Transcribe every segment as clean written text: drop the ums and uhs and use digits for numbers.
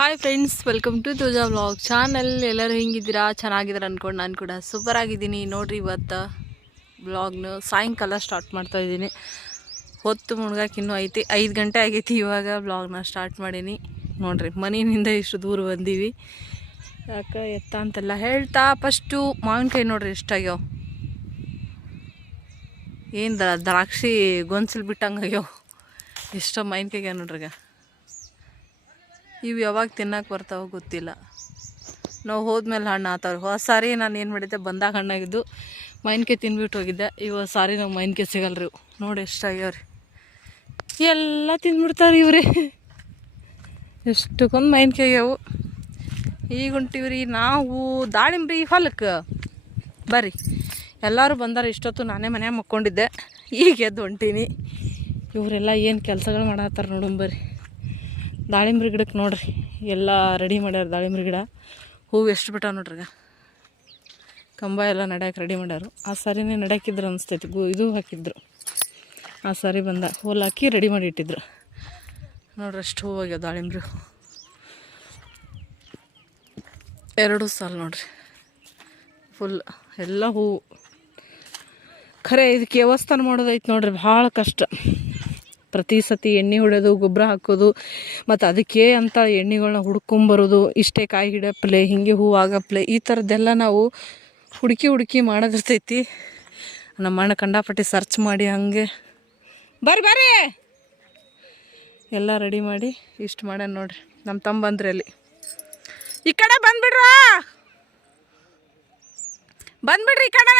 Hi friends, welcome to Tuja vlog channel. ಎಲ್ಲರೂ ಹೆಂಗಿದ್ದೀರಾ? ಚೆನ್ನಾಗಿದ್ದೀರಾ ಅಂದ್ಕೊಂಡು ನಾನು ಕೂಡ ಸೂಪರ್ ಆಗಿದ್ದೀನಿ. ನೋಡಿರಿ, ಇವತ್ತು ವ್ಲಾಗ್ನ ಸಾಯಂಕಾಲ ಸ್ಟಾರ್ಟ್ ಮಾಡ್ತಾಯಿದ್ದೀನಿ. ಹೊತ್ತು ಮುಳುಗಕ್ಕೆ ಇನ್ನೂ ಐತಿ, 5 ಗಂಟೆ ಆಗೈತಿ. ಇವಾಗ ವ್ಲಾಗ್ನ ಸ್ಟಾರ್ಟ್ ಮಾಡೀನಿ. ನೋಡಿರಿ, ಮನೆಯಿಂದ ಇಷ್ಟು ದೂರ ಬಂದೀವಿ. ಯಾಕೆ ಎತ್ತ ಅಂತೆಲ್ಲ ಹೇಳ್ತಾ ಫಸ್ಟು ಮಾವಿನಕಾಯಿ ನೋಡಿರಿ ಎಷ್ಟಾಗ್ಯಾವ. ಏನು ದ್ರಾಕ್ಷಿ ಗೊಂಚಲು ಬಿಟ್ಟಂಗೆ ಆಗ್ಯಾವ. ಎಷ್ಟೋ ಮಾವಿನಕಾಯಿಗೆ ನೋಡ್ರಿಗ. ಇವು ಯಾವಾಗ ತಿನ್ನಕ್ಕೆ ಬರ್ತಾವ ಗೊತ್ತಿಲ್ಲ. ನಾವು ಹೋದ್ಮೇಲೆ ಹಣ್ಣು ಆತಾವ್ರಿ. ಹೊಸ ಸಾರಿ ನಾನು ಏನು ಮಾಡಿದ್ದೆ, ಬಂದಾಗ ಹಣ್ಣಾಗಿದ್ದು ಮಾವಿನಕಾಯಿ ತಿಂದ್ಬಿಟ್ಟು ಹೋಗಿದ್ದೆ. ಇವಾಗ ಸಾರಿ ನಾವು ಮಾವಿನಕಾಯಿ ಸಿಗಲ್ರಿ. ಇವು ನೋಡಿ ಎಷ್ಟಾಗ್ಯಾವ್ರಿ, ಎಲ್ಲ ತಿಂದ್ಬಿಡ್ತಾವ್ರಿ ಇವ್ರಿ. ಎಷ್ಟಕ್ಕೊಂದು ಮಾವಿನಕಾಯಿ ಅವು. ಈಗ ಹೊಂಟಿವ್ರಿ ನಾವು ದಾಳಿಂಬ್ರಿ ಹೊಲಕ್ಕೆ. ಬರ್ರಿ, ಎಲ್ಲರೂ ಬಂದಾರ. ಇಷ್ಟೊತ್ತು ನಾನೇ ಮನ್ಯಾಗ ಮಕ್ಕೊಂಡಿದ್ದೆ, ಈಗ ಎದ್ದು ಹೊಂಟೀನಿ. ಇವರೆಲ್ಲ ಏನು ಕೆಲಸಗಳು ಮಾಡತ್ತಾರ ನೋಡಂಬರ್ರಿ. ದಾಳಿಂಬ್ರಿ ಗಿಡಕ್ಕೆ ನೋಡ್ರಿ, ಎಲ್ಲ ರೆಡಿ ಮಾಡ್ಯಾರ. ದಾಳಿಂಬ್ರಿ ಗಿಡ ಹೂವು ಎಷ್ಟು ಬಿಟ್ಟಾವ ನೋಡ್ರಿ. ಕಂಬ ಎಲ್ಲ ನಡ್ಯಕ್ಕೆ ರೆಡಿ ಮಾಡ್ಯಾರು. ಆ ಸಾರಿನೇ ನಡ್ಯಾಕಿದ್ರು ಅನಿಸ್ತೈತಿ. ಇದು ಹಾಕಿದ್ರು. ಆ ಸಾರಿ ಬಂದ ಹೋಲ್ ಹಾಕಿ ರೆಡಿ ಮಾಡಿ ಇಟ್ಟಿದ್ರು ನೋಡ್ರಿ. ಅಷ್ಟು ಹೂವು ಆಗ್ಯಾವ ದಾಳಿಂಬ್ರಿ. 2 ಸಾಲು ನೋಡ್ರಿ, ಫುಲ್ ಎಲ್ಲ ಹೂವು. ಖರೆ ಇದಕ್ಕೆ ವ್ಯವಸ್ಥಾನ ಮಾಡೋದೈತೆ ನೋಡ್ರಿ, ಭಾಳ ಕಷ್ಟ. ಪ್ರತಿ ಸತಿ ಎಣ್ಣೆ ಹೊಡೆಯೋದು, ಗೊಬ್ಬರ ಹಾಕೋದು, ಮತ್ತು ಅದಕ್ಕೆ ಅಂತ ಎಣ್ಣೆಗಳನ್ನ ಹುಡ್ಕೊಂಬರೋದು. ಇಷ್ಟೇ ಕಾಯಿ ಹಿಡಪ್ಲೆ, ಹಿಂಗೆ ಹೂವು ಆಗಪ್ಲೆ, ಈ ಥರದ್ದೆಲ್ಲ ನಾವು ಹುಡುಕಿ ಮಾಡೋದಿರ್ತೈತಿ. ನಮ್ಮ ಅಣ್ಣ ಕಂಡಾಪಟ್ಟಿ ಸರ್ಚ್ ಮಾಡಿ ಹಂಗೆ ಬರ್ರಿ ಎಲ್ಲ ರೆಡಿ ಮಾಡಿ ಇಷ್ಟು ಮಾಡ್ಯಾನ ನೋಡ್ರಿ. ನಮ್ಮ ತಮ್ಮ ಬಂದ್ರಿ, ಅಲ್ಲಿ ಈ ಕಡೆ ಬಂದ್ಬಿಡ್ರಿ ಈ ಕಡೆ.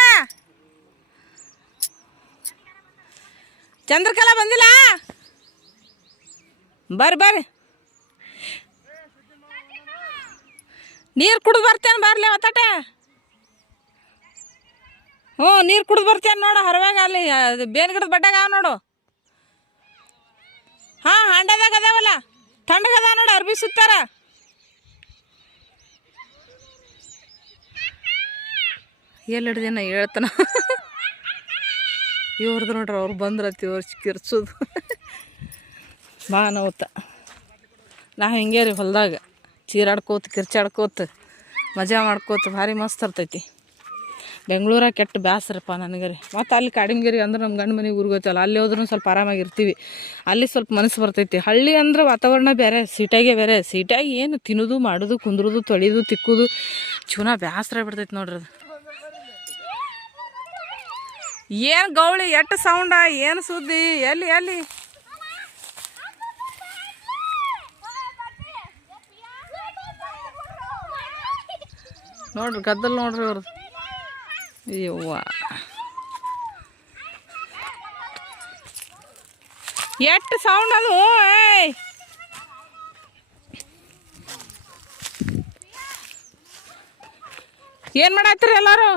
ಚಂದ್ರಕಲಾ ಬಂದಿಲ್ಲ? ಬರ್ರಿ, ನೀರು ಕುಡಿದು ಬರ್ತೇನೆ. ಬರ್ಲಿ ಒತ್ತಾಟೆ. ನೀರು ಕುಡಿದು ಬರ್ತೇನೆ ನೋಡು. ಹರವಾಗ ಅಲ್ಲಿ ಬೇನ್ ಗಿಡದ ಬಡ್ಡಾಗ ಅವ ನೋಡು. ಹಾಂ, ಹಾಂಡದಾಗ ಅದಾವಲ್ಲ, ತಣ್ಣಗದ ನೋಡು. ಅರ್ಬಿ ಸುತ್ತಾರ. ಎಲ್ಲಿ ಹಿಡ್ದೇನ ಹೇಳ್ತಾನ. ಇವ್ರದ್ದು ನೋಡ್ರಿ, ಅವ್ರು ಬಂದ್ರತಿ ಇವ್ರು ಕಿರ್ಸೋದು. ಬಾ ನೋತ ನಾ ಹಿಂಗೆ ರೀ, ಹೊಲ್ದಾಗ ಚೀರಾಡ್ಕೋತ ಕಿರ್ಚಾಡ್ಕೋತ ಮಜಾ ಮಾಡ್ಕೋತ ಭಾರಿ ಮಸ್ತ್ ಇರ್ತೈತಿ. ಬೆಂಗಳೂರಾಗ ಕೆಟ್ಟ ಬ್ಯಾಸ್ರಪ್ಪ ನನಗೆ ರೀ. ಮತ್ತು ಅಲ್ಲಿ ಕಾಡಿಂಗಿರಿ ಅಂದ್ರೆ ನಮ್ಮ ಗಂಡು ಮನೆಗೆ ಊರಿಗೋತಲ್ಲ, ಅಲ್ಲಿ ಹೋದ್ರೂ ಸ್ವಲ್ಪ ಆರಾಮಾಗಿರ್ತೀವಿ. ಅಲ್ಲಿ ಸ್ವಲ್ಪ ಮನಸ್ಸು ಬರ್ತೈತಿ. ಹಳ್ಳಿ ಅಂದ್ರೆ ವಾತಾವರಣ ಬೇರೆ, ಸೀಟಾಗೆ ಬೇರೆ. ಸೀಟಾಗಿ ಏನು ತಿನ್ನೋದು ಮಾಡೋದು, ಕುಂದ್ರೋದು, ತೊಳೆಯೋದು, ತಿಕ್ಕೋದು, ಜೀವನ ಬ್ಯಾಸ್ರ ಬಿಡ್ತೈತಿ ನೋಡ್ರಿ. ಅದು ಏನು ಗೌಳಿ, ಎಟ್ಟು ಸೌಂಡ, ಏನು ಸುದ್ದಿ, ಎಲ್ಲಿ ನೋಡ್ರಿ ಗದ್ದಲ್ ನೋಡ್ರಿ ಅವ್ರದ್ದು. ಅಯ್ಯವ್ವ, ಎಷ್ಟು ಸೌಂಡ್ ಅದು. ಏನು ಮಾಡತ್ತೀರಿ ಎಲ್ಲರೂ?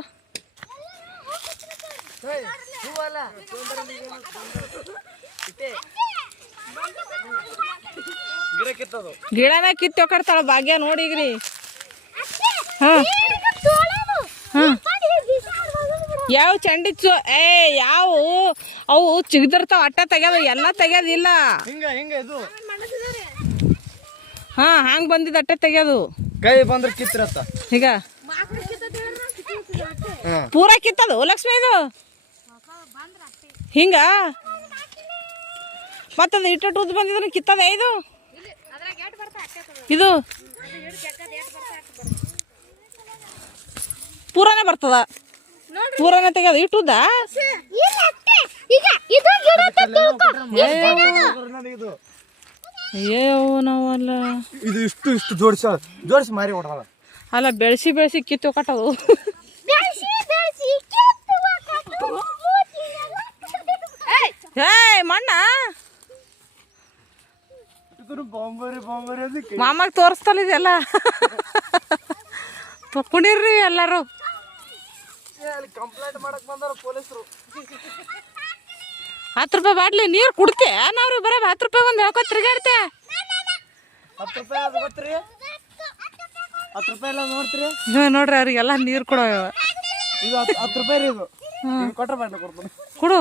ಗಿಡನ ಕಿತ್ತು ಕಟ್ತಾಳ ಭಾಗ್ಯ ನೋಡಿಗ್ರಿ. ಯಾವ ಚಂಡಿಚ್ಚು ಯಾವ ಅವು ಚಿಗದಿರ್ತಾವ, ಅಟ್ಟ ತೆಗ್ಯೋದು, ಎಲ್ಲ ತೆಗ್ಯೋದಿಲ್ಲ. ಹಂಗೆ ಬಂದಿದ್ದು ಅಟ್ಟ ತೆಗ್ಯೋದು. ಕೈ ಬಂದ್ರೆ ಕಿತ್ತಿರತ್ತ. ಈಗ ಪೂರ ಕಿತ್ತದು ಲಕ್ಷ್ಮಿ. ಇದು ಹಿಂಗ ಮತ್ತದು ಇಟ್ಟು ಉದ್ದು ಬಂದಿದ್ರೆ ಕಿತ್ತದ. ಇದು ಪೂರಾನೇ ಬರ್ತದ, ಪೂರಾನೇ ತೆಗೆದು ಇಟ್ಟುದ. ನಾವಲ್ಲ ಇದು ಇಷ್ಟು ಜೋಡಿಸಿ ಮಾರಿ ಹೊಡೆದ ಅಲ್ಲ, ಬೆಳೆಸಿ ಕಿತ್ತು ಕಟ್ಟದು. ಮಣ್ಣ ಮಾಮಾಗ ತೋರಿಸ್ತಲ್ಲ ಇದೆಲ್ಲ. ಕುಣಿರ್ರಿ ಎಲ್ಲರೂ. ಕಂಪ್ಲೇಂಟ್ ಮಾಡಕ್ ಬಂದಾರ ಪೊಲೀಸರು. 10 ರೂಪಾಯಿ ಬಾಟ್ಲಿ ನೀರು ಕುಡ್ತೆ ನಾವ್ರಿ? ಬರೀ 10 ರೂಪಾಯಿ ಒಂದು ಹೇಳ್ಕೊತ ತಿರ್ಗಾಡ್ತೆ. 10 ರೂಪಾಯಿ ಅದು ಗೊತ್ತ್ರಿ? 10 ರೂಪಾಯಿ ಎಲ್ಲ ನೋಡ್ತೀರಿ ನೋಡ್ರಿ, ಅವ್ರಿಗೆಲ್ಲ ನೀರು ಕೊಡೋ. ಇದು 10 ರೂಪಾಯಿ ರೀ. ಇದು ಕೊಟ್ರೆ ಬಾಟ್ಲಿ ಕೊಡ್ತೀನಿ, ಕೊಡು.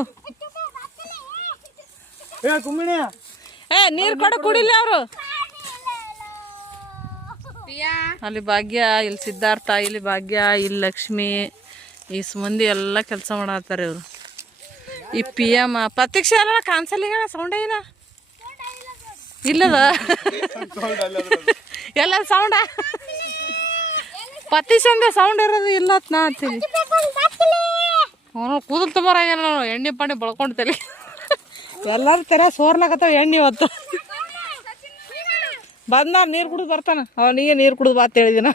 ಕುಮ್ಮಿಣಿ ನೀರು ಕೊಡ ಕುಡಿಲಿ ಅವರು. ಅಲ್ಲಿ ಭಾಗ್ಯ, ಇಲ್ಲಿ ಸಿದ್ಧಾರ್ಥ, ಇಲ್ಲಿ ಭಾಗ್ಯ, ಇಲ್ಲಿ ಲಕ್ಷ್ಮಿ, ಈ ಮಂದಿ ಎಲ್ಲ ಕೆಲಸ ಮಾಡತ್ತಾರೆ ಇವರು. ಈ ಪಿ ಎಮ್ ಪ್ರತ್ಯಕ್ಷ ಎಲ್ಲ ಕಾಣಿಸಲ್ಲ, ಈಗ ಸೌಂಡೇ ಇಲ್ಲ ಇಲ್ಲದ ಎಲ್ಲ ಸೌಂಡ ಪತ್ತೀಶಂದೆ ಸೌಂಡ್ ಇರೋದು ಇಲ್ಲ ನಾ ಅಂತೀನಿ. ಅವನು ಕೂದಲು ತುಂಬಾರಾಗ್ಯಾನ, ಎಣ್ಣೆ ಪಾಣಿ ಬಳ್ಕೊಂಡ್ತೇಲಿ ಎಲ್ಲರೂ ತೆರ ಸೋರ್ಲಾಕತ್ತಾವ ಎಣ್ಣೆ ಇವತ್ತು. ಬಂದ ನೀರು ಕುಡಿದು ಬರ್ತಾನ, ಅವನಿಗೆ ನೀರು ಕುಡಿದು ಬಾ ಅಂತ ಹೇಳಿದಿನ.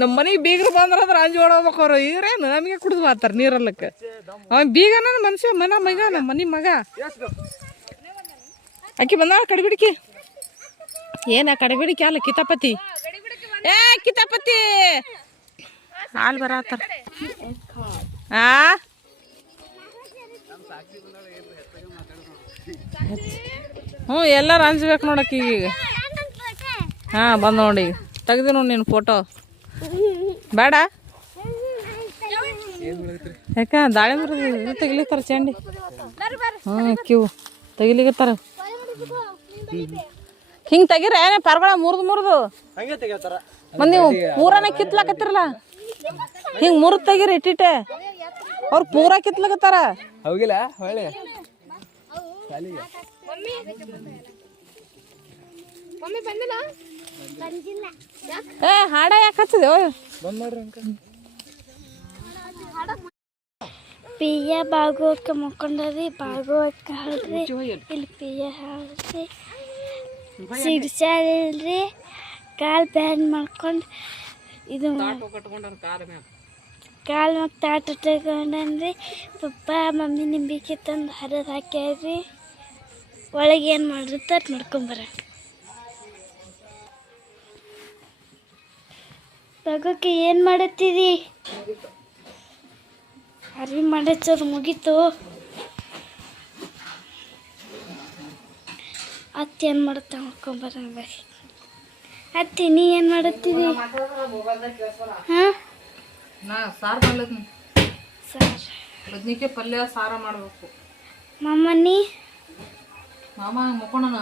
ನಮ್ಮ ಮನೆಗೆ ಬೀಗರು ಬಂದ್ರಂದ್ರೆ ಅಂಜು ಓಡೋಗ್ಬೇಕು ಅವ್ರು. ಇವ್ರೇನು ನಮಗೆ ಕುಡಿದು ಬರ್ತಾರೆ ನೀರಲ್ಲಕ್ಕೆ. ಅವನ್ ಬೀಗನ ಮನುಷ್ಯ ಮನ ಮಗ, ನಮ್ಮ ಮನೆ ಮಗ. ಅಕ್ಕಿ ಬಂದಾಳ ಕಡಿಬಿಡಿಕಿ. ಏನ ಕಡಿಬಿಡಿಕಿ ಅಲ್ಲ ಕಿತಾಪತಿ. ಏ ಕಿತಾಪತಿ ಹಾಲು ಬರತ್ತಾರ. ಹ್ಞೂ ಎಲ್ಲರೂ ಅಂಜ್ಬೇಕು ನೋಡಕ್ಕೆ ಈಗ. ಹಾಂ ಬಂದ ನೋಡಿ, ತೆಗ್ದು ನೋಡಿ ನೀನು ಫೋಟೋ. ಬೇಡ ಯಾಕ ದಾಳಿಂಬ್ರ ತೆಗಿಲಿತ್ತಾರ ಚಂಡಿ. ಹ್ಞೂ ಕ್ಯೂ ತೆಗಿಲಿಕತ್ತಾರ. ಹಿಂಗೆ ತೆಗಿರ ಏನೇ ಪರ್ಗಳ ಮುರಿದು ಮಂದಿ ನೀವು ಪೂರಾನ ಕಿತ್ಲಾಕತ್ತಿರಲ್ಲ. ಹಿಂಗೆ ಮುರಿದು ತೆಗಿರಿ ಇಟ್ಟಿಟ್ಟೆ. ಅವ್ರು ಪೂರಾ ಕಿತ್ಲಾಕತ್ತಾರ. ಹೋಗಿಲ್ಲ ಹೊಳೆ ಏ ಹಾಡ ಯಾಕೆ ಹಚ್ಚದೆ ಪಿಯ ಬಾಗೋಕೆ ಮುಕ್ಕೊಂಡ್ರಿ, ಬಾಗೋಕೆ ಹಾಳ್ರಿ, ಇಲ್ಲಿ ಪಿಯ ಹಾಳ್ರಿ, ಸಿಡ್ಸಾಡಿಲ್ರಿ, ಕಾಲು ಬ್ಯಾನ್ ಮಾಡ್ಕೊಂಡು ಇದು ಕಾಲು ಮ್ಯಾಗ ತಾಟ ತಗೊಂಡನ್ರಿ. ಪಪ್ಪ ಮಮ್ಮಿ ನಿಂಬಿಕೆ ತಂದು ಹರಿದು ಹಾಕ್ಯಾರ್ರಿ. ಒಳಗೆ ಏನು ಮಾಡಿರ್ತಾರೆ ನೋಡ್ಕೊಂಬರ. ಬಾಗೋಕೆ ಏನು ಮಾಡತ್ತೀರಿ? ಅರ್ವಿ ಮಾಡಚ್ಚೋದು ಮುಗೀತು. ಅತ್ತಿ ಏನು ಮಾಡುತ್ತಾ ನೋಡ್ಕೊಂಬರಂಗ. ಅತ್ತಿ ನೀ ಏನು ಮಾಡತ್ತೀರಿ? ಹಾಂ ಸಾರು ಮಾಡ್ಲತ್ನ. ಸರ್ ಬದ್ನಿಕಾಯಿ ಪಲ್ಯ ಸಾರ ಮಾಡಬೇಕು. ಮಮ್ಮನಿ ಮಾಮ ಮುಕ್ಕೋಣ.